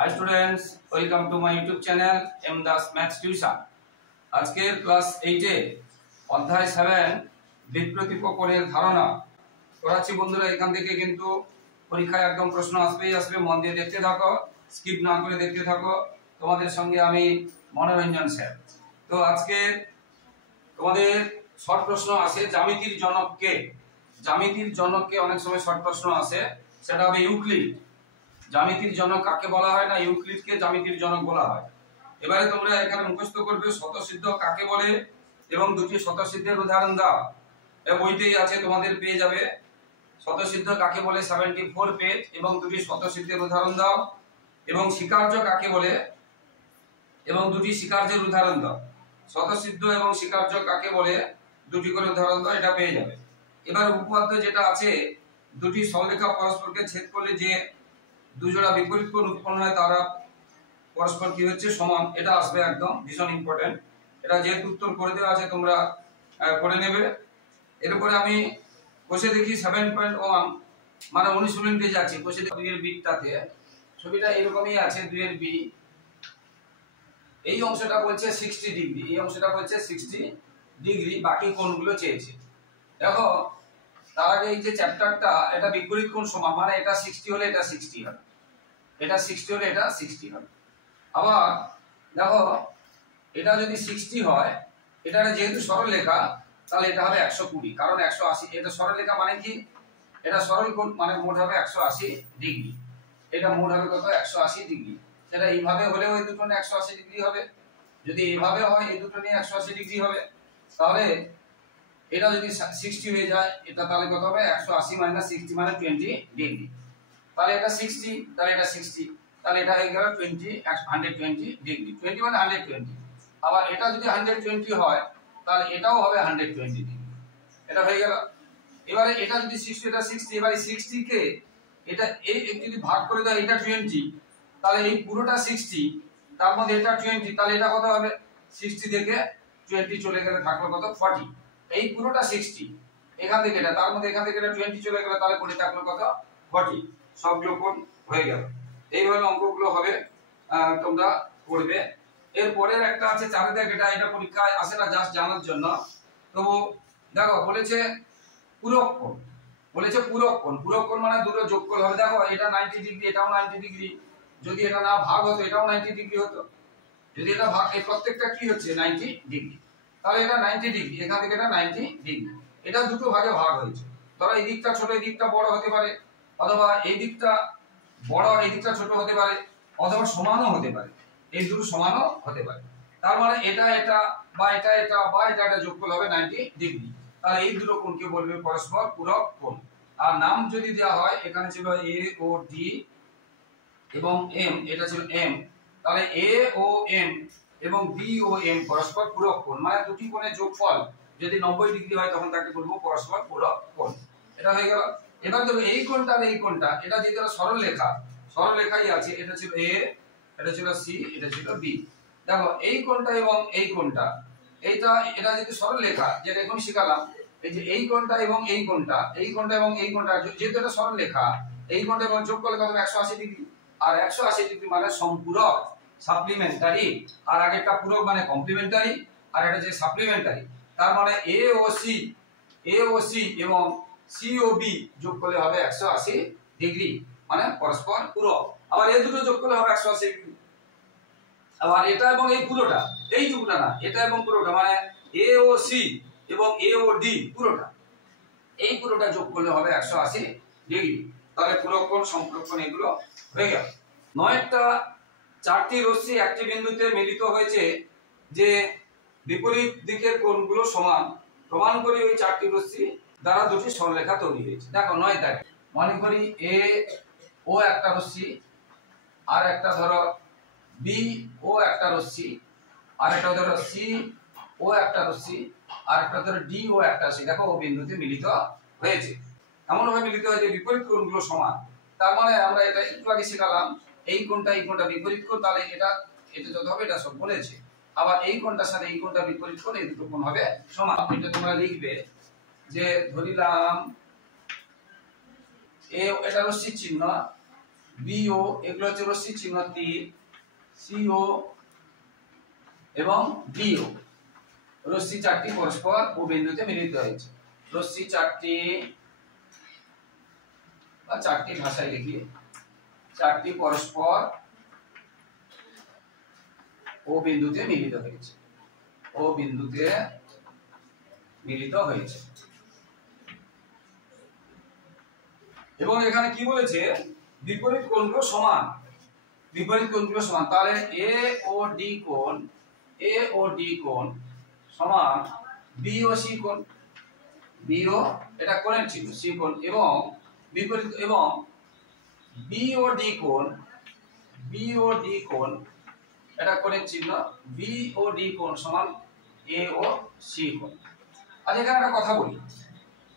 Hi students, welcome to my YouTube channel M Das Maths Tuition। আজকের class 8 এ অধ্যায় 7 বিপ্রতীপ কোণের ধারণা করাচ্ছি বন্ধুরা। এখান থেকে কিন্তু পরীক্ষায় একদম প্রশ্ন আসবে, মন দিয়ে দেখতে থাকো, স্কিপ না করে দেখতে থাকো। তোমাদের সঙ্গে আমি মনোরঞ্জন স্যার। তো আজকে তোমাদের শর্ট প্রশ্ন আছে জ্যামিতির জনক কে। জ্যামিতির জনককে অনেক সময় শর্ট প্রশ্ন আসে, সেটা হবে ইউক্লিড। জ্যামিতির জনক কাকে বলা হয় না, ইউক্লিডকে জ্যামিতির জনক বলা হয়। এবারে তোমরা এখানে মুখস্থ করবে স্বতঃসিদ্ধ কাকে বলে এবং দুটি স্বতঃসিদ্ধের উদাহরণ দাও। এই বইতেই আছে, তোমাদের পেয়ে যাবে। স্বতঃসিদ্ধ কাকে বলে 74 পেজ এবং দুটি স্বতঃসিদ্ধের উদাহরণ দাও। এবং স্বীকার্য কাকে বলে এবং দুটি স্বীকার্যের উদাহরণ দাও। স্বতঃসিদ্ধ এবং স্বীকার্য কাকে বলে দুটি করে উদাহরণ দাও, এটা পেয়ে যাবে। এবার উপপাদ্য যেটা আছে, দুটি সরলরেখা পরস্পরকে ছেদ করলে যে দুজোড়া বিপরীত কোণ উৎপন্ন হয় তারা পরস্পর কি হচ্ছে সমান, এটা আসবে একদম ভীষণ ইম্পর্টেন্ট। এটা যেহেতু উত্তর করে দেওয়া আছে তোমরা করে নেবে। এরপরে আমি কষে দেখি 7.1 মানে অনুশীলনীতে যাচ্ছি। কষে দেখি 2 এর বিটাতে ছবিটা এরকমই আছে। 2 এর বি এই অংশটা বলছে 60 ডিগ্রি, এই অংশটা বলছে 60 ডিগ্রি, বাকি কোণগুলো চেয়েছে। দেখো তার আগে এই যে চ্যাপ্টারটা, এটা বিপরীত কোণ সমান মানে এটা 60 হলে এটা 60 হবে, এটা 60 হলে এটা 60 হবে। আবার দেখো এটা যদি 60 হয়, এটা যেহেতু সরলরেখা তাহলে এটা হবে 120, কারণ 180 এটা সরলরেখা মানে কি, এটা সরল কোণ মানে মোট হবে 180 ডিগ্রি। এটা মোট হবে কত, 180 ডিগ্রি। সেটা এইভাবে হলেও এই দুটো নিয়ে 180 ডিগ্রি হবে, যদি এইভাবে হয় এই দুটো নিয়ে 180 ডিগ্রি হবে। তাহলে এটা যদি 60 হয়ে যায়, এটা তাহলে কত হবে, 180 মাইনাস 60 মানে 20 ডিগ্রি। তাহলে এটা 60, তাহলে এটা 60, তাহলে এটা হয়ে গেল 120 ডিগ্রি। 20 মানে 120। আবার এটা যদি 120 হয় তাহলে এটাও হবে 120 ডিগ্রি, এটা হয়ে গেল। এবারে এটা যদি 60 এটা 60, এবারে 60 কে এটা এই যদি ভাগ করে দাও, এটা 20, তাহলে এই পুরোটা 60, তার মধ্যে এটা 20, তাহলে এটা কত হবে, 60 থেকে 20 চলে গেলে থাকলো কত, 40। এই পুরোটা 60, এখান থেকে এটা, তার মধ্যে এখান থেকে এটা 20 চলে গেল, তাহলে পড়ে থাকলো কত, 40। সব যোগফল হয়ে গেল। এইভাবে অঙ্কগুলো হবে, তোমরা করবে। এর পরের একটা আছে 4 দাগ, এটা পরীক্ষায় আসে না, জাস্ট জানার জন্য। তো দেখো বলেছে পূরক কোণ, বলেছে পূরক কোণ। পূরক কোণ মানে দুটো যোগফল হবে। দেখো এটা 90 ডিগ্রি, এটাও 90 ডিগ্রি। যদি এটা না ভাগ হতো এটাও 90 ডিগ্রি হতো। যদি এটা ভাগ, এই প্রত্যেকটা কি হচ্ছে 90 ডিগ্রি, তাহলে এটা 90 ডিগ্রি, এখান থেকে এটা 90 ডিগ্রি। এটা দুটো ভাগে ভাগ হয়েছে। ধরো এই দিকটা ছোট, এই দিকটা বড় হতে পারে, অথবা এই দিকটা বড় এই দিকটা ছোট হতে পারে, অথবা সমানও হতে পারে। এই দুটো সমানও হতে পারে। তার মানে এটা এটা বা এটা এটা বা এটা এটা যোগফল হবে 90 ডিগ্রি। তাহলে এই দুটো কোণকে বলবে পরস্পর পূরক কোণ। আর নাম যদি দেওয়া হয়, এখানে ছিল এ ও ডি এবং এম, এটা ছিল এম, তাহলে এ ও এম এবং বি ও এম পরস্পর পূরক কোণ। মানে দুটি কোণের যোগফল যদি 90 ডিগ্রি হয় তখন তাকে বলবো পরস্পর পূরক কোণ। এটা হয়ে গেল। এবার দেখো এই কোণটা আর এই কোণটা, এটা যেটা সরলরেখা, সরলরেখাই আছে। এটা ছিল এ, এটা ছিল সি, এটা ছিল বি। দেখো এই কোণটা এবং এই কোণটা, এটা যদি সরলরেখা, যেটা এখন শিখালাম, এই যে এই কোণটা এবং এই কোণটা, এই কোণটা এবং এই কোণটা, যেহেতু এটা সরলরেখা, এই কোণটা এবং যোগ করলে কত, 180 ডিগ্রি। আর 180 ডিগ্রি মানে সম্পূরক, সাপ্লিমেন্টারি। আর আগেরটা পূরক মানে কমপ্লিমেন্টারি, আর এটা যে সাপ্লিমেন্টারি। তার মানে এ ও সি এবং সি ও বি যোগ করলে হবে 180 ডিগ্রি, মানে পরস্পর পূরক। আবার এই দুটো যোগ করলে হবে 180 ডিগ্রি। আবার এটা এবং এই পুরোটা, এই টুকুটা না, এটা এবং পুরোটা মানে এ ও সি এবং এ ও ডি পুরোটা, এই পুরোটা যোগ করলে হবে 180 ডিগ্রি। তাহলে পূরক কোণ, সম্পূরক কোণ এগুলো হয়ে গেল। 9টা 4টি রশ্মি একটি বিন্দুতে মিলিত হয়েছে যে বিপরীত দিকের কোণগুলো সমান, প্রমাণ করি ওই 4টি রশ্মি দ্বারা দুটি সরলরেখা তৈরি হয়েছে। দেখো 9 দাগে মনে করি এ ও একটা রশ্মি, আর একটা ধরো বি ও একটা রশ্মি, আর একটা ধরো সি ও একটা রশ্মি, আর একটা ধরো ডি ও একটা রশ্মি। দেখো ও বিন্দুতে মিলিত হয়েছে, এমন ভাবে মিলিত হয়েছে বিপরীত কোণগুলো সমান। তার মানে আমরা এটা একটু আগে শিখালাম, এই কোণটা বিপরীত কোণ, তাহলে এটা যত হবে এটা সব বলেছে। আবার এই কোণটার সাথে এই কোণটা বিপরীত কোণ, এই দুটো কোণ হবে সমান। এটা তোমরা লিখবে যে ধরিলাম এ, এটা রশ্মির চিহ্ন, বিও, এগুলো হচ্ছে রশ্মি চিহ্ন তীর, সিও এবং ডিও। রশ্মি চারটি পরস্পর ও বিন্দুতে মিলিত হয়েছে। রশ্মি চারটি বা চারটি ভাষায় লিখি, চারটি পরস্পর ও বিন্দুতে মিলিত হয়েছে, ও বিন্দুতে মিলিত হয়েছে। এবং এখানে কি বলেছে, বিপরীত কোণগুলো সমান, বিপরীত কোণগুলো সমান। তাহলে এ ও ডি কোণ, এ ও ডি কোণ সমান বি ও সি কোণ, বি ও এটা কোণের চিহ্ন, সি কোণ, এবং বিপরীত, এবং বি ও ডি কোণ, বি ও ডি কোণ এটা কোণের চিহ্ন, বি ও ডি কোণ সমান এ ও সি কোণ। আচ্ছা এখানে একটা কথা বলি,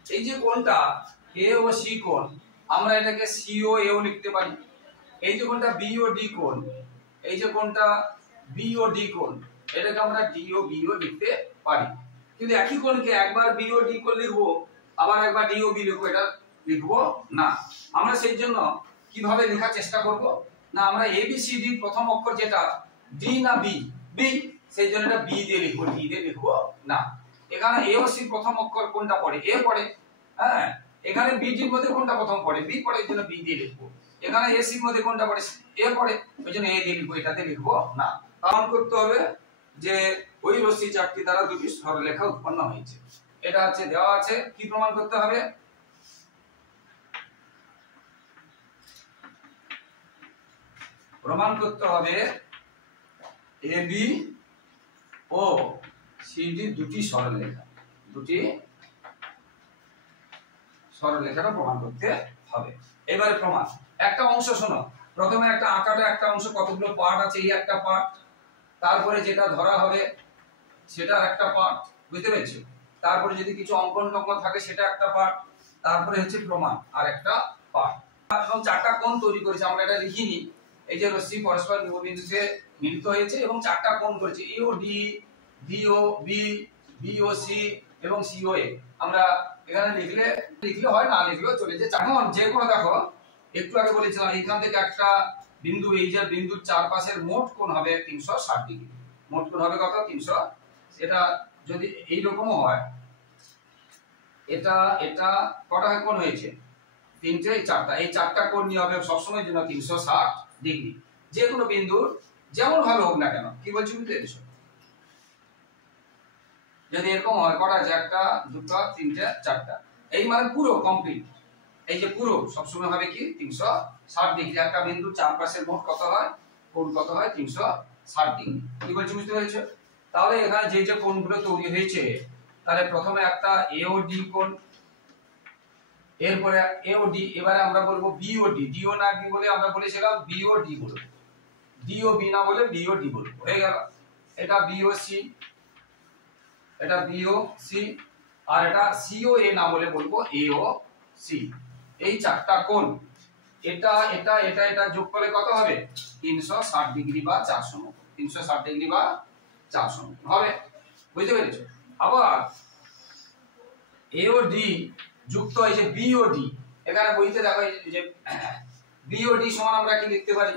এই যে কোণটা এ ও সি কোণ, আমরা এটাকে সি ও এ ও লিখতে পারি। এই যে কোণটা বি ও ডি কোণ, এই যে কোণটা বি ও ডি কোণ, এটাকে আমরা ডি ও বি ও লিখতে পারি। কিন্তু একই কোণকে একবার বি ও ডি কোণ লিখবো, আবার একবার ডি ও বি লিখবো, এটা লিখবো না। আমরা সেই জন্য কিভাবে লেখার চেষ্টা করব না, আমরা এ বি সি ডি প্রথম অক্ষর যেটা ডি না বি, বি, সেই জন্য এটা বি দিয়ে লিখবো, ডি দিয়ে লিখবো না। এখানে এ ও সি প্রথম অক্ষর কোনটা পড়ে, এ পড়ে, হ্যাঁ। এখানে বি ডির মধ্যে কোনটা প্রথম পড়ে, বি পড়ে, এই জন্য বি দিয়ে লিখবো। এখানে এ সির মধ্যে কোনটা পড়ে, এ পড়ে, ওই জন্য এ দিয়ে লিখবো, এটাতে লিখবো না। কারণ করতে হবে যে ওই রশ্মি চারটি দ্বারা দুটি সরলরেখা উৎপন্ন হয়েছে, এটা হচ্ছে দেওয়া আছে। কি প্রমাণ করতে হবে, প্রমাণ করতে হবে A B O C D দুটি সরলরেখা, দুটি সরলরেখাটা প্রমাণ করতে হবে। এবারে প্রমাণ, একটা অংশ শোনো, প্রথমে একটা আঁকাটা একটা অংশ কতগুলো পার্ট আছে, এই একটা পার্ট, তারপরে যেটা ধরা হবে সেটা একটা পার্ট, বুঝতে পেরেছো? তারপরে যদি কিছু অঙ্কন টঙ্কন থাকে সেটা একটা পার্ট, তারপরে হচ্ছে প্রমাণ আর একটা পার্ট। এবং চারটা কোণ তৈরি করেছে, আমরা এটা লিখিনি। এই যে রশ্মি পরস্পর বিন্দুতে মিলিত হয়েছে এবং চারটা কোণ করেছে, এ ও ডি, ডি ও বি, বি ও সি এবং সি ও এ। আমরা এখানে লিখলে লিখলে হয়, না লিখলেও চলে যায়। এখন যে কোনো দেখো, একটু আগে বলেছিলাম এখান থেকে একটা বিন্দু, এই যে বিন্দুর চারপাশের মোট কোণ হবে 360 ডিগ্রি। মোট কোণ হবে কত, 300। এটা যদি এই রকমও হয়, এটা এটা কটা কোণ হয়েছে, তিনটে, চারটা, এই চারটা কোণ নিয়ে হবে সবসময় জন্য 360 ডিগ্রি। যে কোনো বিন্দুর যেমন ভাবে হোক না কেন, কি বলছি বুঝতে পেরেছো? যদি এরকম হয়, কটা আছে, একটা, দুটো, তিনটে, চারটা, এই মানে পুরো কমপ্লিট। এই যে পুরো সবসময় হবে কি 360 ডিগ্রি। একটা বিন্দুর চারপাশের মোট কত হয়, কোণ কত হয়, 360 ডিগ্রি। কি বলছি বুঝতে পেরেছো? তাহলে এখানে যে যে কোণগুলো তৈরি হয়েছে, তাহলে প্রথমে একটা এ ও ডি কোণ, এরপরে এ ও ডি, এবারে আমরা বলবো বি ও ডি, ডি ও না বি বলে আমরা বলেছিলাম বি ও ডি বলবো, ডি ও বি না বলে বি ও ডি বলবো, হয়ে গেল। এটা বি ও সি, এটা বি ও সি, আর এটা সি ও এ না বলে বলবো এ ও সি। এই চারটা কোণ, এটা এটা এটা এটা যোগ করলে কত হবে, 360 ডিগ্রি বা 400 কোণ, 360 ডিগ্রি বা 400 কোণ হবে, বুঝতে পেরেছো? আবার এ ও ডি যুক্ত এই যে বি ও ডি, এখানে বইতে দেখো এই যে বি ও ডি সমান আমরা কি লিখতে পারি,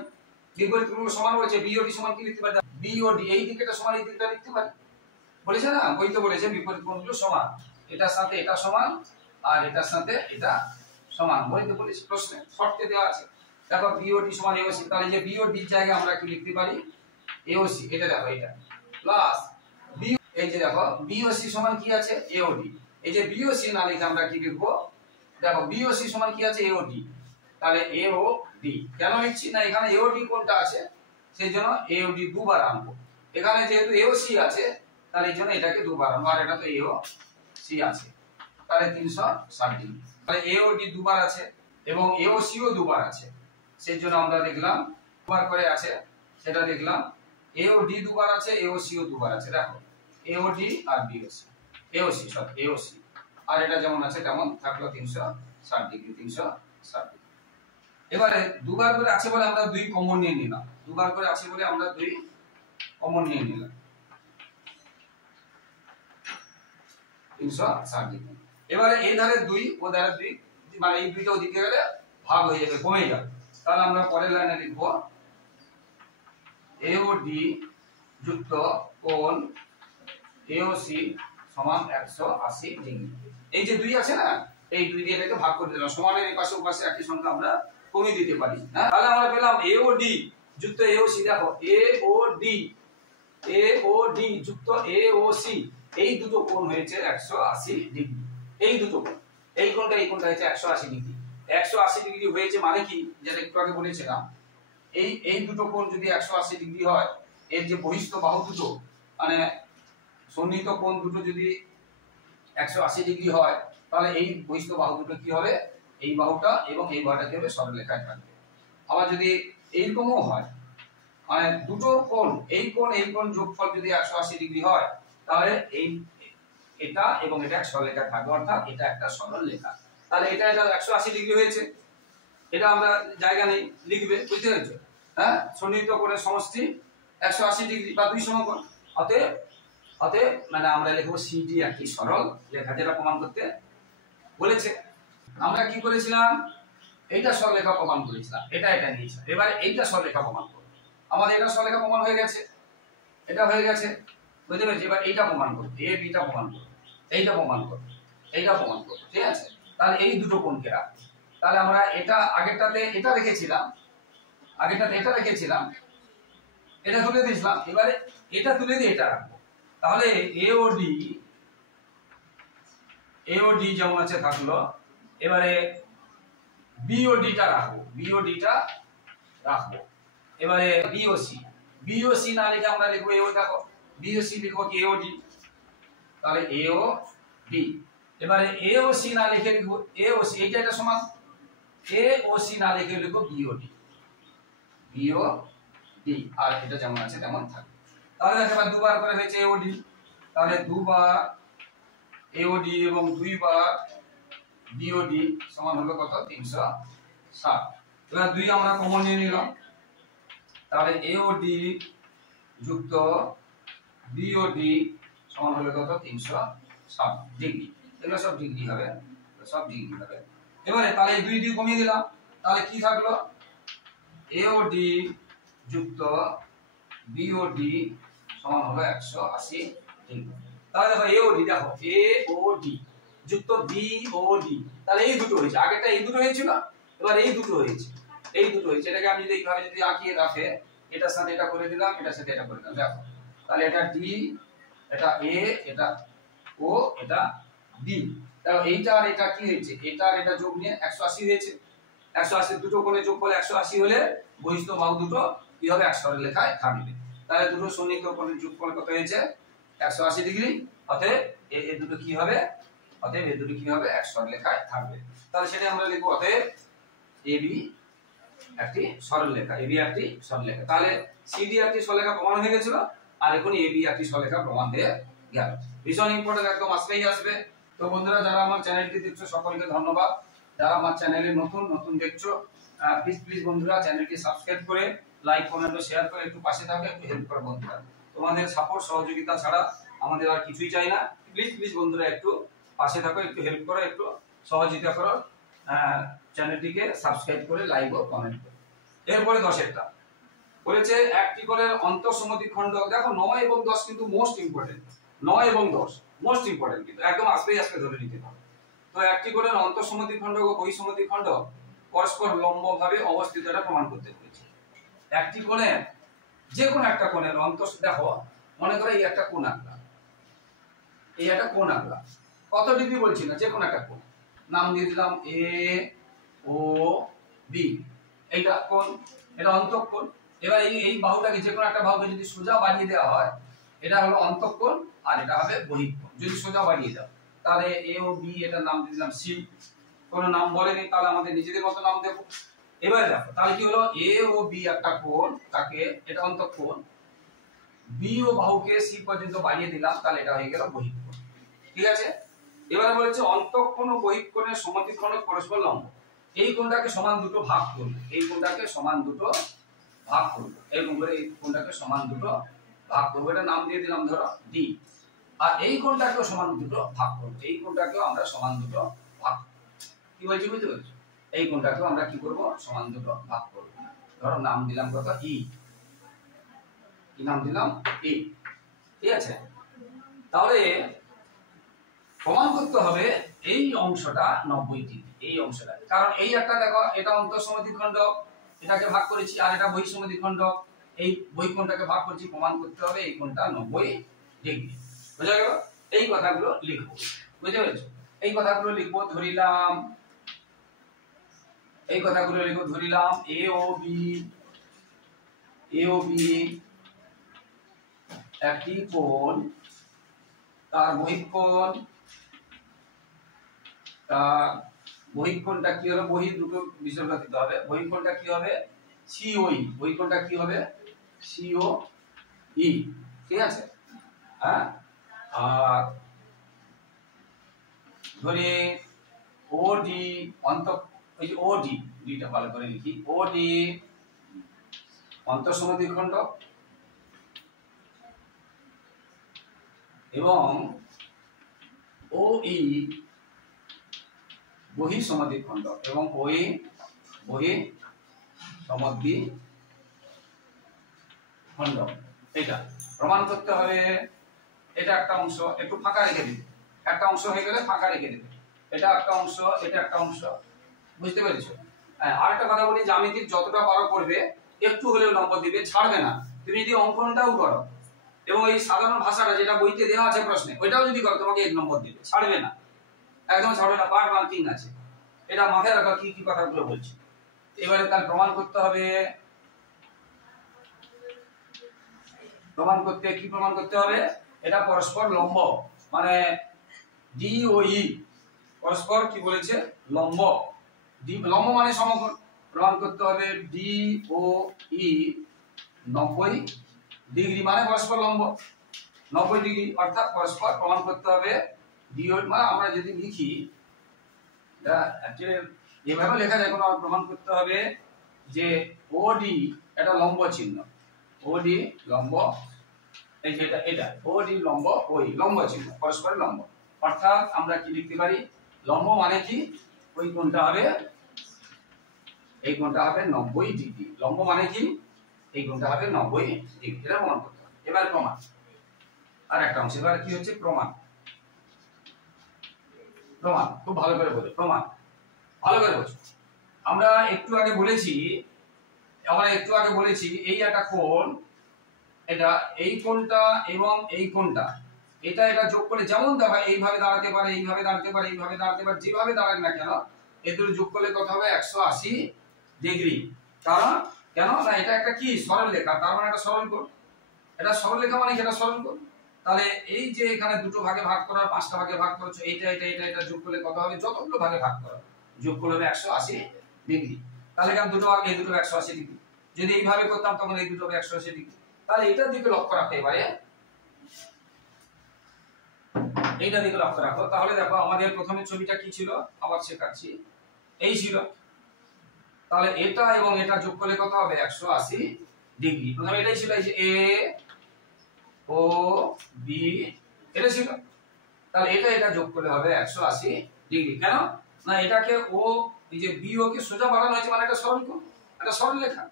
বিপরীত কোণ সমান বলেছে, বি ও ডি সমান কি লিখতে পারি, বি ও ডি এই দিকটা সমান এই দিকটা লিখতে পারি, বলেছে না, বইতে বলেছে বিপরীত কোণগুলো সমান, এটার সাথে এটা সমান আর এটার সাথে এটা সমান, বইতে বলেছে, প্রশ্নে শর্তে দেওয়া আছে। দেখো বি ও ডি সমান এ ও সি, তাহলে যে বি ও ডি জায়গায় আমরা কি লিখতে পারি, এ ও সি, এটা দেখো এটা প্লাস বি, এই যে দেখো বি ও সি সমান কি আছে, এ ও ডি। এই যে বি ও সি না লিখে আমরা কি লিখবো, দেখো বি ও সি সমান কি আছে, এ ও ডি, তাহলে এ ও ডি কেন লিখছি না, এখানে এ ও ডি কোণটা আছে সেই জন্য এ ও ডি দুবার আনবো। এখানে যেহেতু এ ও সি আছে তাহলে এই জন্য এটাকে দুবার আনবো, আর এটা তো এ ও সি আছে, তাহলে 360 ডিগ্রি। তাহলে এ ও ডি দুবার আছে এবং এ ও সি ও দুবার আছে, সেই জন্য আমরা লিখলাম দুবার করে আছে, সেটা লিখলাম। এ ও ডি দুবার আছে, এ ও সি ও দুবার আছে, দেখো এ ও ডি আর বি ও সি, এ ও সি সরি এ ও সি, আর এটা যেমন আছে তেমন থাকলো 360 ডিগ্রি, 360 ডিগ্রি। এবারে দুবার করে আছে বলে আমরা দুই কমন নিয়ে নিলাম, দুবার করে আছে বলে আমরা দুই কমন নিয়ে নিলাম, 360 ডিগ্রি। এবারে এই ধারে দুই, ও ধারে দুই, মানে এই দুইটা ওদিকে গেলে ভাগ হয়ে যাবে, কমে যাবে, তাহলে আমরা পরের লাইনে লিখব AOD যুক্ত কোণ AOC সমান 180 ডিগ্রি। এই যে 2 আছে না, এই 2 দিয়ে এটাকে ভাগ করে দিলাম, সমানের এই পাশে পাশে একই সংখ্যা আমরা কমিয়ে দিতে পারি না। তাহলে আমরা পেলাম AOD যুক্ত AOC। দেখো AOD যুক্ত AOC, এই দুটো কোণ হয়েছে 180 ডিগ্রি। এই দুটো কোণ, এই কোণটা হচ্ছে 180 ডিগ্রি। 180 ডিগ্রি হয়েছে মানে কি, যেটা একটু আগে বলেছিলাম, এই দুটো কোণ যদি 180 ডিগ্রি হয়, এর যে বহিস্থ বাহু দুটো মানে সন্নিহিত কোণ দুটো যদি 180 ডিগ্রি হয়, তাহলে এই বহিস্থ বাহু দুটো কি হবে, এই বাহুটা এবং এই বাহুটা কি হবে, সরলরেখায় থাকবে। আবার যদি এইরকমও হয়, মানে দুটো কোণ এই কোণ যোগফল যদি 180 ডিগ্রি হয়, তাহলে এটা এবং এটা এক সরলরেখায় থাকবে, অর্থাৎ এটা একটা সরলরেখা। তাহলে এটা 180 ডিগ্রি হয়েছে, এটা আমরা জায়গা নেই, লিখবে, বুঝতে পেরেছো? হ্যাঁ, সন্নিহিত কোণের সমষ্টি 180 ডিগ্রি বা 2 সমকোণ। অতএব মানে আমরা লিখবো CD একটি সরল রেখা, যেটা প্রমাণ করতে বলেছে। আমরা কি করেছিলাম, এইটা সরলরেখা প্রমাণ করেছিলাম, এটা নিয়েছিলাম। এবারে এইটা সরলরেখা প্রমাণ করব। আমাদের এটা সরলরেখা প্রমাণ হয়ে গেছে, এটা হয়ে গেছে, বুঝতে পেরেছি? এবার এইটা প্রমাণ করব, AB টা প্রমাণ করব, এইটা প্রমাণ করব, এইটা প্রমাণ করব, ঠিক আছে? তাহলে এই দুটো কোণকে রাখবো। তাহলে আমরা এটা আগেরটাতে এটা রেখেছিলাম, এটা তুলে দিয়েছিলাম, এবারে এটা তুলে দিয়ে এটা রাখবো। তাহলে AOD যেমন আছে থাকলো, এবারে BOD টা রাখবো। এবারে BOC না লিখে আমরা লিখবো AO। দেখো BOC লিখবো কি AOD, তাহলে AOD। এবারে AOC না লিখে লিখবো AOC, এটা সমান AOC না লিখে লিখবো BOD, আর এটা যেমন আছে তেমন থাকবে। তাহলে দেখো এবার দুবার করে হয়েছে AOD, তাহলে দুবার AOD এবং দুইবার BOD সমান হলো কত, 360। এবার 2 আমরা কমন নিয়ে নিলাম, তাহলে AOD যুক্ত BOD সমান হলো কত, 360 ডিগ্রি। এগুলো সব ডিগ্রি হবে, এবারে তাহলে এই 2 কমিয়ে দিলাম, তাহলে কি থাকলো, AOD যুক্ত BOD সমান হলো 180 ডিগ্রি। তাহলে দেখো AOD যুক্ত BOD, তাহলে এই দুটো হয়েছে, আগেটা এই দুটো হয়েছিল, এবার এই দুটো হয়েছে। এটাকে আমি যদি এইভাবে যদি আঁকিয়ে রাখে, এটার সাথে এটা করে দিলাম, এটার সাথে এটা করে দিলাম, দেখো তাহলে এটা D, এটা A, এটা O, এটা B। তাহলে এইটা আর এটা কি হয়েছে, এটা আর এটা যোগ নিয়ে 180 হয়েছে। 180 দুটো কোণের যোগফল 180 হলে বহিস্থ বাহু দুটো কি হবে, এক সরলরেখায় থাকবে। তাহলে দুটো সন্নিহিত কোণের যোগফল কত হয়েছে, 180 ডিগ্রি। অতএব এই দুটো কি হবে, এক সরলরেখায় থাকবে। তাহলে সেটা আমরা লিখব, অতএব AB একটি সরলরেখা, তাহলে CD একটি সরলরেখা প্রমাণ হয়ে গেছিল, আর এখন AB একটি সরলরেখা প্রমাণ হয়ে গেল। ভীষণ ইম্পর্টেন্ট, একদম আসবে। তো বন্ধুরা, যারা আমার চ্যানেলটি দেখছো সকলকে ধন্যবাদ। যারা আমার চ্যানেলে নতুন দেখছো, প্লিজ বন্ধুরা চ্যানেলটি সাবস্ক্রাইব করে লাইক, কমেন্ট ও শেয়ার করে একটু পাশে থাকো, একটু হেল্প করো বন্ধুরা। তোমাদের সাপোর্ট সহযোগিতা ছাড়া আমাদের আর কিছুই চাই না। প্লিজ বন্ধুরা একটু পাশে থাকো, একটু হেল্প করো, একটু সহযোগিতা করো, চ্যানেলটিকে সাবস্ক্রাইব করে লাইক ও কমেন্ট করো। এরপরে 10এরটা বলেছে, একটি কোণের অন্তঃসমদ্বিখণ্ড। দেখো 9 এবং 10 কিন্তু মোস্ট ইম্পর্টেন্ট, 9 এবং 10 মোস্ট ইম্পর্টেন্ট, কিন্তু একদম আস্তে ধরে নিতে হবে। তো একটি কোণের অন্তঃসমদ্বিখণ্ড ও বহিঃসমদ্বিখণ্ড পরস্পর লম্বভাবে অবস্থিত, এটা প্রমাণ করতে বলেছে। একটি কোণের, যে কোনো একটা কোণের দেখো মনে করো এই একটা কোণ আঁকলাম, কত ডিগ্রি বলছি না, যে কোনো একটা কোণ, নাম দিয়ে দিলাম AOB। এইটা কোণ, এটা অন্তঃকোণ। এবার এই বাহুটাকে, যে কোনো একটা বাহুকে যদি সোজা বাড়িয়ে দেওয়া হয়, এটা হলো অন্তঃকোণ আর এটা হবে বহিঃকোণ। যদি সোজা বাড়িয়ে দাও, তাহলে AOB, এটার নাম দিয়ে দিলাম C। কোনো নাম বলেনি, তাহলে আমাদের নিজেদের মতো নাম দেব। এবারে দেখো তাহলে কি হলো, AOB একটা কোণ, তাকে এটা অন্তঃকোণ, BO বাহুকে C পর্যন্ত বাড়িয়ে দিলাম, তাহলে এটা হয়ে গেল বহিঃকোণ। ঠিক আছে? এবারে বলেছে অন্তঃকোণ ও বহিঃকোণের সমদ্বিখণ্ড পরস্পর লম্ব। এই কোণটাকে সমান দুটো ভাগ করব, এরকম করে এই কোণটাকে সমান দুটো ভাগ করব, এটা নাম দিয়ে দিলাম ধরো D। আর এই কোণটাকেও সমান দুটো ভাগ করব, এই কোণটাকেও আমরা সমান দুটো ভাগ, কি বলছি বুঝতে পারছো? এই কোণটাকে আমরা কি করব সমান দুটো ভাগ করব। ধরো নাম দিলাম কত ই, কি নাম দিলাম ই, ঠিক আছে। তাহলে প্রমাণ করতে হবে এই অংশটা 90 ডিগ্রি, এই অংশটা, কারণ এই একটা দেখো এটা অন্তঃসমদ্বিখণ্ডক, এটাকে ভাগ করেছি, আর এটা বহিঃসমদ্বিখণ্ডক, এই বহিঃকোণটাকে ভাগ করেছি, প্রমাণ করতে হবে এই কোণটা 90 ডিগ্রি। বুঝা গেল? এই কথাগুলো লিখবো, বুঝতে পেরেছো? এই কথাগুলো লিখবো, ধরিলাম এই কথাগুলো লিখবো, ধরিলাম এ ও বি একটি কোণ, তার বহিঃকোণ, তার বহিঃকোণটা কি হবে, বহি দুটো বিসর্গ দিতে হবে, বহিঃকোণটা কি হবে সিওই, বহিঃকোণটা কি হবে সিওই, ঠিক আছে। হ্যাঁ, আর ধরে ওডি অন্ত, ওই যে ওডি, ডিটা ভালো করে লিখি, ওডি অন্তঃসমদ্বিখণ্ডক এবং ওই বহিঃসমদ্বিখণ্ডক, এবং ওই বহিঃসমদ্বিখণ্ডক, এটা প্রমাণ করতে হবে। এটা একটা অংশ, একটু ফাঁকা রেখে দিবে, একটা অংশ হয়ে গেলে ফাঁকা রেখে দিবে, এটা একটা অংশ, এটা একটা অংশ, বুঝতে পেরেছো? আর একটা কথা বলি, জ্যামিতির যতটা পারো করবে, একটু হলেও নম্বর দিবে, ছাড়বে না। তুমি যদি অঙ্কনটাও করো এবং এই সাধারণ ভাষাটা যেটা বইতে দেওয়া আছে প্রশ্নে, ওইটাও যদি করো তোমাকে 1 নম্বর দিবে, ছাড়বে না, একদম ছাড়বে না, পার্ট মার্কিং আছে। এটা মাথায় রাখো কি কি কথাগুলো বলছি। এবারে তার প্রমাণ করতে হবে, প্রমাণ করতে কি প্রমাণ করতে হবে, এটা পরস্পর লম্ব, মানে ডি ও ই পরস্পর কি বলেছে লম্ব, ডি লম্ব মানে সমকোণ, প্রমাণ করতে হবে ডি ও ই 90 ডিগ্রি, মানে পরস্পর লম্ব 90 ডিগ্রি, অর্থাৎ পরস্পর প্রমাণ করতে হবে ডি ও, মানে আমরা যদি লিখি এভাবে লেখা যায়, কোনো প্রমাণ করতে হবে যে ওডি এটা লম্ব চিহ্ন, ওডি লম্ব, এই যে এটা ওডি লম্ব, ওই লম্ব চিহ্ন, পরস্পর লম্ব, অর্থাৎ আমরা কি লিখতে পারি, লম্ব মানে কি, ওই কোণটা হবে, এই কোণটা হবে 90 ডিগ্রি, লম্ব মানে কি, এই কোণটা হবে 90 ডিগ্রি, এটা প্রমাণ করতে হবে। এবার প্রমাণ, আর একটা অংশ, এবার কি হচ্ছে প্রমাণ, প্রমাণ খুব ভালো করে বলে, প্রমাণ ভালো করে বলছো। আমরা একটু আগে বলেছি এই একটা কোণ, এটা এই কোণটা এবং এই কোণটা, এটা যোগ করে যেমন দাঁড়ায়, এইভাবে দাঁড়াতে পারে, এইভাবে দাঁড়াতে পারে, এইভাবে দাঁড়াতে পারে, যেভাবে দাঁড়ায় না কেন, এদের যোগ করলে কত হবে 180 ডিগ্রি। কারণ কেন না, এটা একটা কি সরল রেখা, তার মানে এটা সরল কোণ, এটা সরল রেখা মানে এটা সরল কোণ। তাহলে এই যে এখানে দুটো ভাগে ভাগ করার, 5টা ভাগে ভাগ করেছো, এটা যোগ করলে কত হবে, যতগুলো ভাগে ভাগ করো যোগ করলে হবে 180 ডিগ্রি। তাহলে কেন দুটো ভাগে এই দুটো 180 ডিগ্রি, যদি এইভাবে করতাম তখন এই দুটো 180 ডিগ্রি। তাহলে এটার দিকে লক্ষ্য রাখতে, এবারে এইটা দিকে লক্ষ্য রাখো। তাহলে দেখো আমাদের প্রথমে ছবিটা কি ছিল, আবার শেখাচ্ছি, এই ছিল, তাহলে এটা এবং এটা যোগ করলে কত হবে 180 ডিগ্রি। প্রথমে এটাই ছিল, এই যে এ ও বি, এটা ছিল, তাহলে এটা যোগ করলে হবে 180 ডিগ্রি। কেন না, এটাকে ও, এই যে বি ও কে সোজা বাড়ানো হয়েছে, মানে এটা সরল কোণ, এটা সরল রেখা,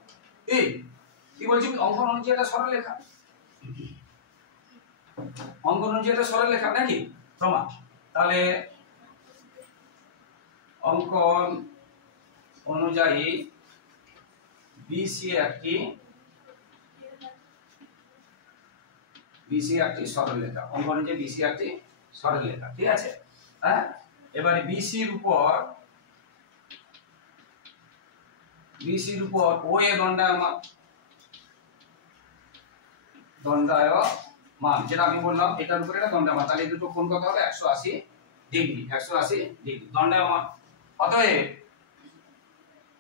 এই কি বলছি অঙ্কন অনুযায়ী এটা সরল রেখা, অঙ্কন অনুযায়ী এটা সরল রেখা নাকি, প্রমাণ। তাহলে অঙ্কন অনুযায়ী বিসি একটি সরল রেখা, অঙ্কন অনুযায়ী বিসি একটি সরল রেখা, ঠিক আছে। হ্যাঁ, এবারে বিসির উপর ও এ দণ্ডায়মান, যেটা আমি বললাম এটার উপরে এটা দণ্ডায়মান, তাহলে এই দুটো কোণ কত হবে 180 ডিগ্রি, 180 ডিগ্রি দণ্ডায়মান।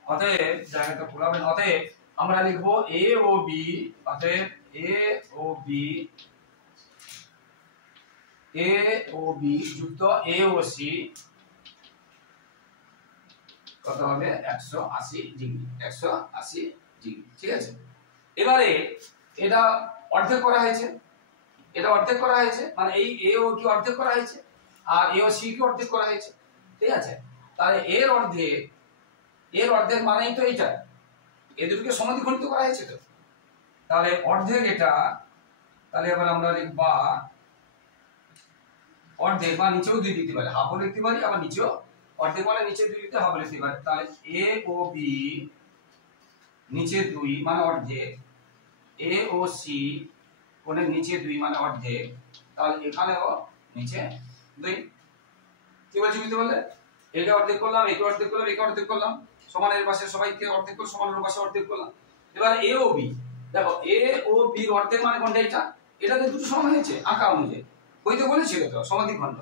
অতএব জায়গাটা পুরাবেন, অতএব আমরা লিখবো এ ও বি, অতএব এ ও বি যুক্ত এ ও সি কত হবে 180 ডিগ্রি, 180 ডিগ্রি, ঠিক আছে। এবারে এটা অর্ধেক করা হয়েছে, মানে এই এ ও কি অর্ধেক করা হয়েছে, আর এ ও সি কি অর্ধেক করা হয়েছে, ঠিক আছে। তাহলে এর অর্ধেক এর অর্ধেক মানেই তো এইটা, এই দুটোকে সমাধিখণ্ডিত করা হয়েছে তো, তাহলে অর্ধেক এটা, তাহলে এবার আমরা লিখবা অর্ধেক, বা নিচেও 2 দিতে পারি, হাফও লিখতে পারি, আবার নিচেও অর্ধেক মানে নিচে 2 দিতে হাফও লিখতে পারি। তাহলে এ ও বি নিচে 2 মানে অর্ধেক, এ ও সি কোণের নিচে 2 মানে অর্ধেক, তাহলে এখানেও নিচে 2। কি বলছি বুঝতে পারলে? এটা অর্ধেক করলাম, এটা অর্ধেক করলাম, এটা অর্ধেক করলাম, সমানের পাশে সবাইকে অর্ধেক করে সমানের পাশে অর্ধেক করলাম। এবার এ ও বি, দেখো এ ও বি এর অর্ধেক মানে কোনটা? এটা, এটাতে দুটো সমান হয়েছে আঁকা অনুযায়ী, ওই তো বলেছিল তো সমাধিখণ্ড।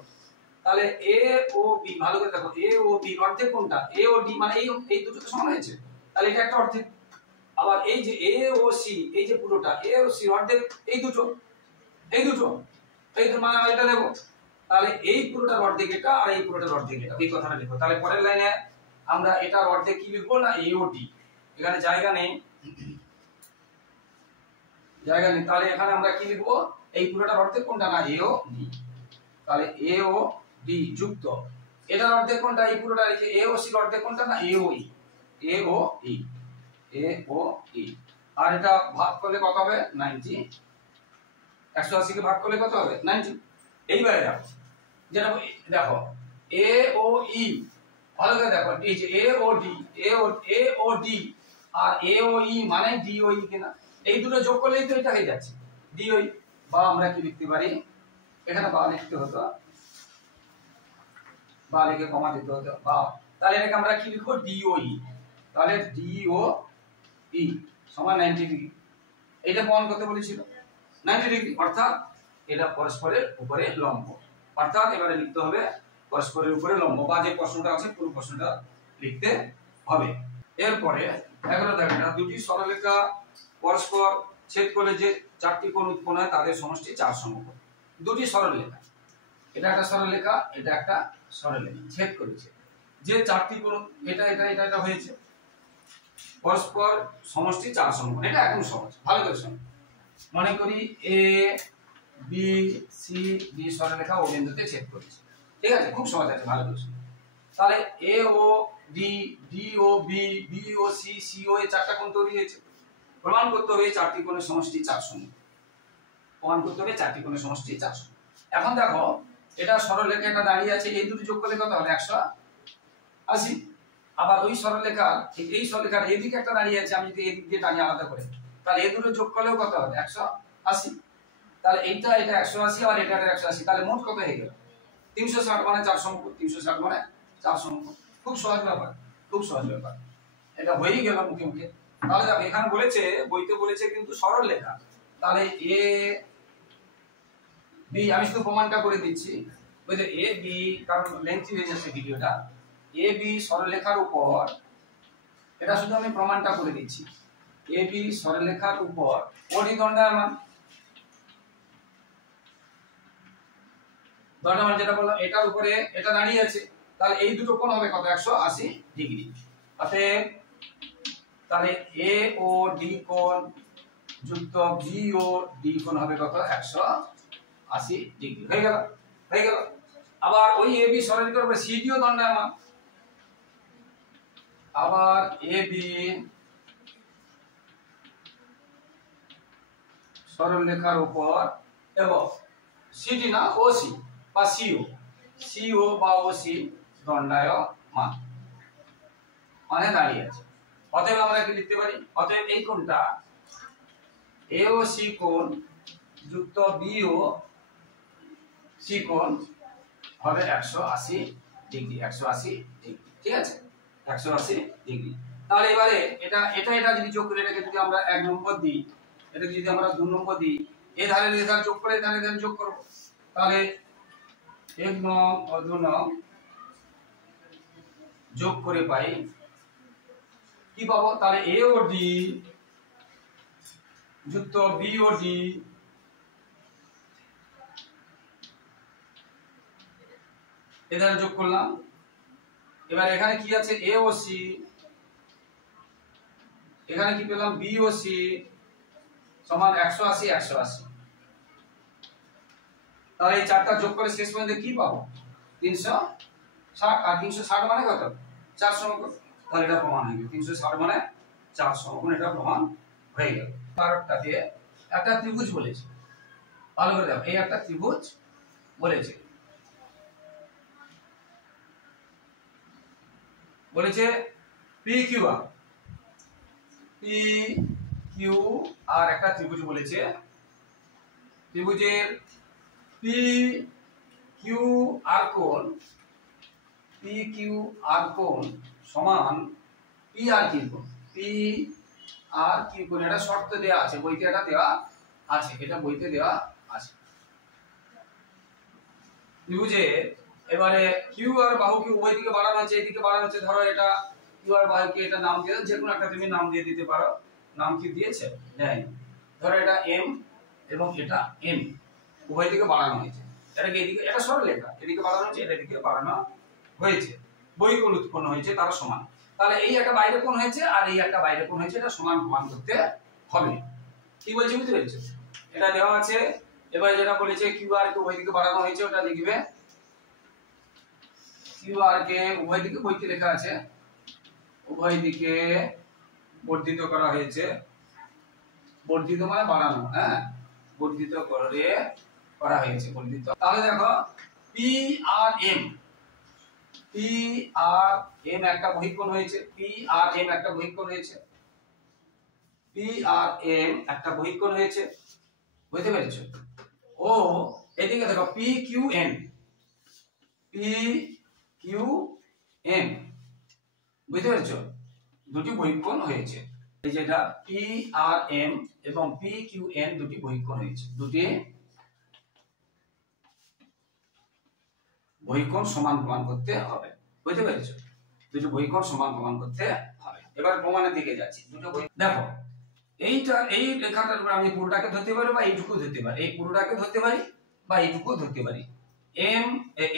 তাহলে এ ও বি ভালো করে দেখো, এ ও বি অর্ধেক কোনটা? এ ও ডি মানে এই দুটো তো সমান হয়েছে, তাহলে এটা একটা অর্ধেক। আবার এই যে এ ও সি, এই যে পুরোটা এ ও সি অর্ধেক, এই দুটো এই দুটো মানে আমরা এটা নেব, তাহলে এই পুরোটার অর্ধেক এটা আর এই পুরোটার অর্ধেক এটা, এই কথাটা লিখো। তাহলে পরের লাইনে আমরা এটার অর্ধেক কি লিখবো না এ ও ডি, এখানে জায়গা নেই, তাহলে এখানে আমরা কি লিখবো? এই পুরোটার অর্ধেক কোনটা? না এ ও ডি, তাহলে এ ও ডি যুক্ত এটার অর্ধেক কোনটা? এই পুরোটা। এই যে এ ও সি এর অর্ধেক কোনটা? না এ ও ই, এ ও ই, এ ও ই। আর এটা ভাগ করলে কত হবে? 90, 180 কে ভাগ করলে কত হবে? 90। এইবারে দেখো, যেটা দেখো এ ও ই, ভালো করে দেখো, এই যে এ ও ডি, এ ও ডি আর এ ও ই মানে ডি ও ই কিনা, এই দুটো যোগ করলেই তো এটা হয়ে যাচ্ছে ডি ও ই। বা আমরা কি লিখতে পারি, এখানে বা লিখতে হতো, বা লিখে কমা দিতে হতো বা, তাহলে এটাকে আমরা কি লিখবো? ডি ও ই। তাহলে ডি ও ই সমান 90 ডিগ্রি। এটা প্রমাণ করতে বলেছিল 90 ডিগ্রি, অর্থাৎ এটা পরস্পরের উপরে লম্ব, অর্থাৎ এবারে লিখতে হবে পরস্পরের উপরে লম্ব, বা যে প্রশ্নটা আছে পুরো প্রশ্নটা লিখতে হবে। এরপরে এগুলো দেখেন, দুটি সরলরেখা পরস্পর ছেদ করলে যে 4টি কোণ উৎপন্ন হয় তাদের সমষ্টি 4 সমকোণ। দুটি সরলরেখা, এটা একটা সরলরেখা, এটা একটা সরলরেখা ছেদ করেছে, যে 4টি কোণ, এটা এটা এটা এটা হয়েছে, পরস্পর সমষ্টি 4 সমকোণ। এটা একদম সহজ, ভালো করে শোনো। মনে করি এ বি সি ডি সরলরেখা ও বিন্দুতে ছেদ করেছে, ঠিক আছে, খুব সহজ আছে, ভালো করে শোনো। তাহলে এ ও ডি, ডি ও বি, বি ও সি, সি ও, এই 4টা কোণ তৈরি হয়েছে। প্রমাণ করতে হবে 4টি কোণের সমষ্টি 4 সমকোণ, প্রমাণ করতে হবে 4টি কোণের সমষ্টি 4 সমকোণ। এখন দেখো এটা সরলরেখা, এটা দাঁড়িয়ে আছে, এই দুটো যোগ করলে কত হবে? 180। আবার ওই সরলরেখা, এই সরলরেখার এদিকে একটা দাঁড়িয়ে আছে, আমি যদি এদিক দিয়ে টানি আলাদা করে, তাহলে এই দুটো যোগ করলেও কত হবে? 180। তাহলে এইটা এটা 180 আর এটা 180, তাহলে মোট কত হয়ে গেল? 360 মানে 4 সমকোণ, 360 মানে 4 সমকোণ। খুব সহজ ব্যাপার, খুব সহজ ব্যাপার, এটা হয়েই গেল মুখে মুখে। তাহলে দেখো এখানে বলেছে, বইতে বলেছে কিন্তু সরলরেখা, তাহলে এ বি, আমি শুধু প্রমাণটা করে দিচ্ছি, ওই যে এ বি, কারণ লেন্থি হয়ে যাচ্ছে ভিডিওটা, এ বি সরলরেখার উপর, এটা শুধু আমি প্রমাণটা করে দিচ্ছি, এ বি সরলরেখার উপর ওডি দণ্ডায়মান, দণ্ডায়মান যেটা বললাম, এটার উপরে এটা দাঁড়িয়ে আছে, তাহলে এই দুটো কোণ হবে কত? 180 ডিগ্রি। অতএব তাহলে এ ও ডি কোণ যুক্ত বি ও ডি কোণ হবে কত? 180 ডিগ্রি। হয়ে গেল, হয়ে গেল। আবার ওই এ বি সরলরেখার উপরে সিডি ও দণ্ডায়মান, আবার এ বি সরলরেখার উপর এবং সিডি না ওসি বা সিও, সিও বা ওসি দণ্ডায়মান মানে দাঁড়িয়ে আছে। অতএব আমরা কি লিখতে পারি? অতএব এই কোণটা এ ও সি কোণ যুক্ত বি ও সি কোণ হবে 180 ডিগ্রি, 180 ডিগ্রি, ঠিক আছে, 180 ডিগ্রি। তাহলে এবারে এটা এটা এটা যদি যোগ করে, এটাকে যদি আমরা 1 নম্বর দিই, এটাকে যদি আমরা 2 নম্বর দিই, এই ধারে এই ধারে যোগ করে, ধারে ধারে যোগ করব, তাহলে 1 নং ও 2 নং যোগ করে পাই কি পাবো? তাহলে এ ও ডি যুক্ত বি ও ডি, এধারে যোগ করলাম। এবার এখানে কি আছে? এ ও সি, এখানে কি পেলাম? বি ও সি সমান 180 180। তাহলে এই চারটা যোগ করে শেষ পর্যন্ত কি পাবো? 360। আর 360 মানে কত? 4 সমকোণ। তাহলে এটা প্রমাণ হয়ে গেল 360 মানে 4 সমকোণ, এটা প্রমাণ হয়ে গেল। কারণটা দিয়ে একটা ত্রিভুজ বলেছে, ভালো করে দেখো, এই একটা ত্রিভুজ বলেছে, বলেছে P Q R, P Q R একটা ত্রিভুজ বলেছে, ত্রিভুজের পি কিউ আর কোণ, পি কিউ আর কোণ সমান পি আর কিউ কোণ, পি আর কিউ কোণ, এটা শর্ত দেওয়া আছে বইতে, এটা দেওয়া আছে, এটা বইতে দেওয়া আছে। ত্রিভুজে এবারে কিউ আর বাহুকে উভয় দিকে বাড়ানো হচ্ছে, এইদিকে বাড়ানো হচ্ছে, ধরো এটা কিউ আর বাহুকে এটা নাম দিয়ে, যে কোনো একটা তুমি নাম দিয়ে দিতে পারো, নাম কি দিয়েছে দেয়নি, ধরো এটা এম এবং এটা এম, উভয় দিকে বাড়ানো হয়েছে, এটাকে এদিকে, এটা সরলরেখা, এদিকে বাড়ানো হচ্ছে, এটা এদিকে বাড়ানো হয়েছে, বই কোণ উৎপন্ন হয়েছে, তারা সমান। তাহলে এই একটা বাইরে কোণ হয়েছে আর এই একটা বাইরে কোণ হয়েছে, এটা সমান প্রমাণ করতে হবে। কি বলছি বুঝতে পেরেছো? এটা দেওয়া আছে। এবার যেটা বলেছে কিউ আর কে উভয় দিকে বাড়ানো হয়েছে, ওটা লিখবে, কিউ আর কে উভয় দিকে, বইতে লেখা আছে উভয় দিকে বর্ধিত করা হয়েছে, বর্ধিত মানে বাড়ানো, হ্যাঁ, বর্ধিত করে করা হয়েছে, বর্ধিত। তাহলে দেখো P R M, P R M একটা বহিঃকোণ হয়েছে, পি আর এম একটা বহিঃকোণ হয়েছে, পি আর এম একটা বহিঃকোণ হয়েছে, বুঝতে পেরেছো? ও এদিকে দেখো P Q N, P Q N, বুঝতে পেরেছো? দুটি বহিঃকোণ হয়েছে, এই যেটা পি আর এম এবং পি কিউ এন দুটি বহিঃকোণ হয়েছে, দুটি বহিঃকোণ সমান প্রমাণ করতে হবে, বুঝতে পেরেছো? দুটো বহিঃকোণ সমান প্রমাণ করতে হবে। এবার প্রমাণের দিকে যাচ্ছি। দুটো দেখো, এইটা, এই রেখাটার উপর আমি পুরোটাকে ধরতে পারি বা এইটুকু ধরতে পারি, এই পুরোটাকে ধরতে পারি বা এইটুকু ধরতে পারি, এম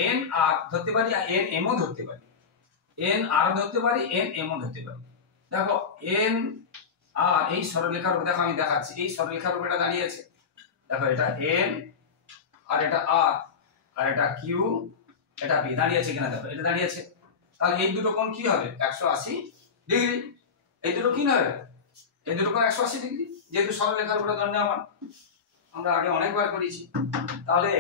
এন আর ধরতে পারি, এন এম ও ধরতে পারি, এন আর ধরতে পারি, এন এম ও ধরতে পারি। দেখো এন আর এই সরলরেখার উপর, দেখো আমি দেখাচ্ছি, এই সরলরেখার উপর এটা দাঁড়িয়ে আছে, দেখো এটা এন আর এটা আর আর এটা কিউ, এটা পি দাঁড়িয়ে আছে কিনা দেখো, এটা দাঁড়িয়ে আছে। তাহলে এই দুটো কোণ কি হবে? 180 ডিগ্রি। এই দুটো কি হবে? এই দুটো কোণ 180 ডিগ্রি, যেহেতু সরলরেখার উপর ধরে নেওয়া, আমরা আগে অনেকবার করেছি। তাহলে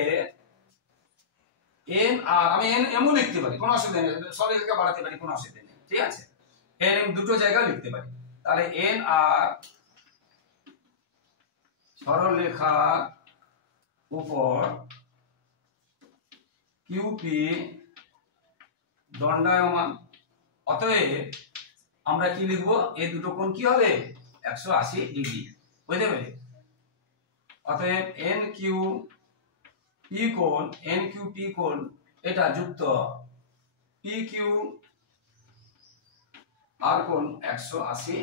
এন আর আমি এন এমও লিখতে পারি, কোনো অসুবিধা নেই, সরলরেখা বাড়াতে পারি, কোনো অসুবিধা নেই, ঠিক আছে? এন এম দুটো জায়গায় লিখতে পারি। তাহলে এন আর সরলরেখার উপর কিউপি দণ্ডায়মান, অতএব আমরা কি লিখব? এই দুটো কোণ কি হবে? 180 ডিগ্রি, বুঝতে পেরে? অতএব এন কিউ পি কোণ, এন কিউ পি কোণ এটা যুক্ত পি কিউ আর কোণ 180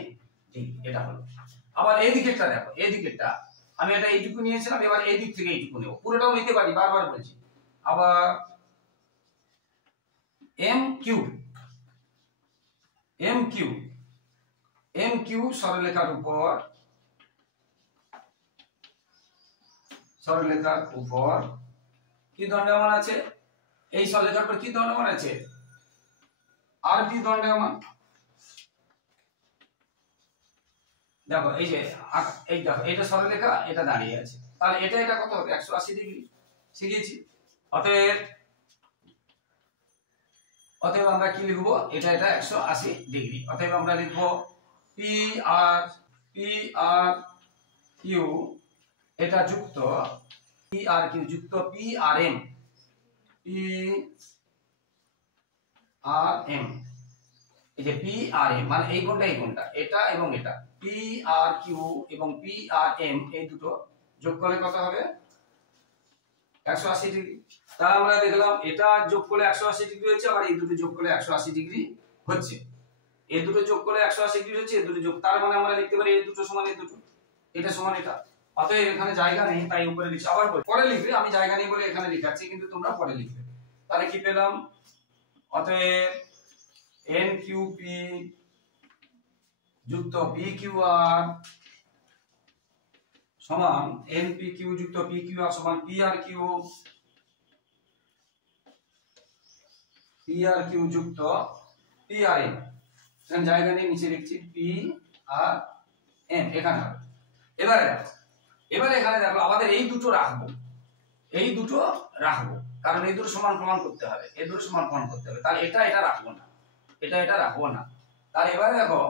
ডিগ্রি, এটা হলো। আবার এই দিকেরটা দেখো, এই দিকেরটা আমি এটা এইটুকু নিয়েছিলাম, এবার এই দিক থেকে এইটুকু নেব, পুরোটাও নিতে পারি, বারবার বলছি। আবার M Q, M Q, M Q সরলরেখার উপর, সরলরেখার উপর কি দণ্ডায়মান আছে? এই সরলরেখার উপর কি দণ্ডায়মান আছে? আর পি দণ্ডায়মান। দেখো এই যে এই দেখো, এটা সরলরেখা, এটা দাঁড়িয়ে আছে, তাহলে এটা এটা কত হবে? 180 ডিগ্রি শিখেছি। অতএব অতএব আমরা কি লিখব? এটা এটা 180 ডিগ্রি। অতএব আমরা লিখব পি আর কিউ এটা যুক্ত পি আর কিউ যুক্ত P R M, P R M, এই যে পি আর এম মানে এই কোণটা, এই কোণটা, এটা এবং এটা, পি আর কিউ এবং পি আর এম এই দুটো যোগ করলে কত হবে? 180 ডিগ্রি। তাহলে আমরা দেখলাম এটা যোগ করলে 180 ডিগ্রি হচ্ছে, আবার এই দুটো যোগ করলে 180 ডিগ্রি হচ্ছে, এই দুটো যোগ করলে 180 ডিগ্রি হচ্ছে, এই দুটো যোগ, তার মানে আমরা লিখতে পারি এই দুটো সমান এই দুটো, এটা সমান এটা। অতএব এখানে জায়গা নেই, তাই উপরে লিখছি, আবার পরে লিখবে, আমি জায়গা নেই বলে এখানে লিখাচ্ছি, কিন্তু তোমরা পরে লিখবে। তাহলে কি পেলাম? অতএব এন কিউ পি যুক্ত পি কিউ আর সমান এন পি কিউ যুক্ত পি কিউ আর সমান P R Q, P R Q যুক্ত পি আর এম, এখানে জায়গা নিয়ে নিচে লিখছি পি আর এন, এখানে হবে। এবারে এখানে দেখো আমাদের এই দুটো রাখবো, কারণ এই দুটো সমান প্রমাণ করতে হবে, এই দুটো সমান প্রমাণ করতে হবে। তাহলে এটা রাখবো না, এটা রাখবো না। তাহলে এবারে দেখো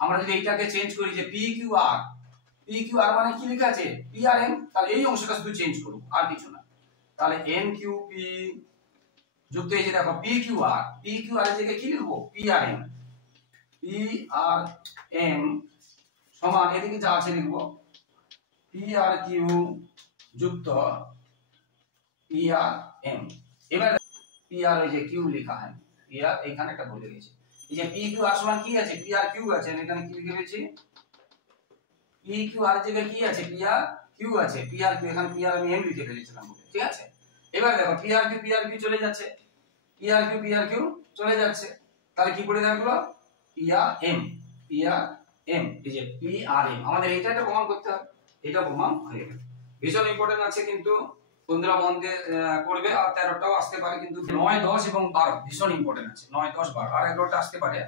আমরা যদি এইটাকে চেঞ্জ করি যে পি কিউ আর মানে কি লেখা আছে পি আর এম, তাহলে এই অংশটা শুধু চেঞ্জ করব আর কিছু না। তাহলে এন কিউ পি যুক্ত এই যে দেখো পি কিউ আর এর জায়গায় কি লিখবো পি আর এম সমান এদিকে যা আছে লিখবো পি আর কিউ যুক্ত পি আর এম। এবার পি আর ওই যে কিউ লেখা হয়, পি আর এখানে একটা ভুলে গেছি, এই যে পি কিউ আর সমান কি আছে পি আর কিউ আছে, আমি এখানে কি লিখে ফেলেছি পি কিউ আর জায়গায় কি আছে পি আর কিউ আছে, পি আর কিউ এখানে পি আর আমি এম লিখে ফেলেছিলাম, ঠিক আছে। এবার দেখো পি আর কিউ চলে যাচ্ছে, পি আর কিউ চলে যাচ্ছে, তাহলে কি পড়ে থাকলো পি আর এম, এই যে পি আর এম। আমাদের এটা প্রমাণ করতে হবে, এটা প্রমাণ হয়ে গেল। ভীষণ ইম্পর্টেন্ট আছে কিন্তু বন্ধুরা মন দিয়ে করবে। আর 13টাও আসতে পারে, কিন্তু 9, 10 এবং 12 ভীষণ ইম্পর্টেন্ট আছে, 9, 10, 12 আর 11টা আসতে পারে।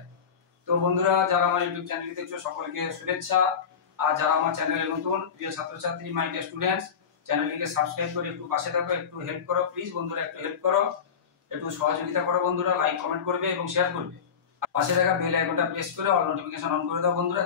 তো বন্ধুরা যারা আমার ইউটিউব চ্যানেল দেখছো সকলকে শুভেচ্ছা। আর যারা আমার চ্যানেলে নতুন প্রিয় ছাত্রছাত্রী মাই ডিয়ার স্টুডেন্টস, চ্যানেলটিকে সাবস্ক্রাইব করে একটু পাশে থাকো, একটু হেল্প করো প্লিজ বন্ধুরা, একটু হেল্প করো, একটু সহযোগিতা করো বন্ধুরা, লাইক কমেন্ট করবে এবং শেয়ার করবে। পাশে থাকা বেল আইকনটা প্রেস করে অল নোটিফিকেশন অন করে দাও বন্ধুরা।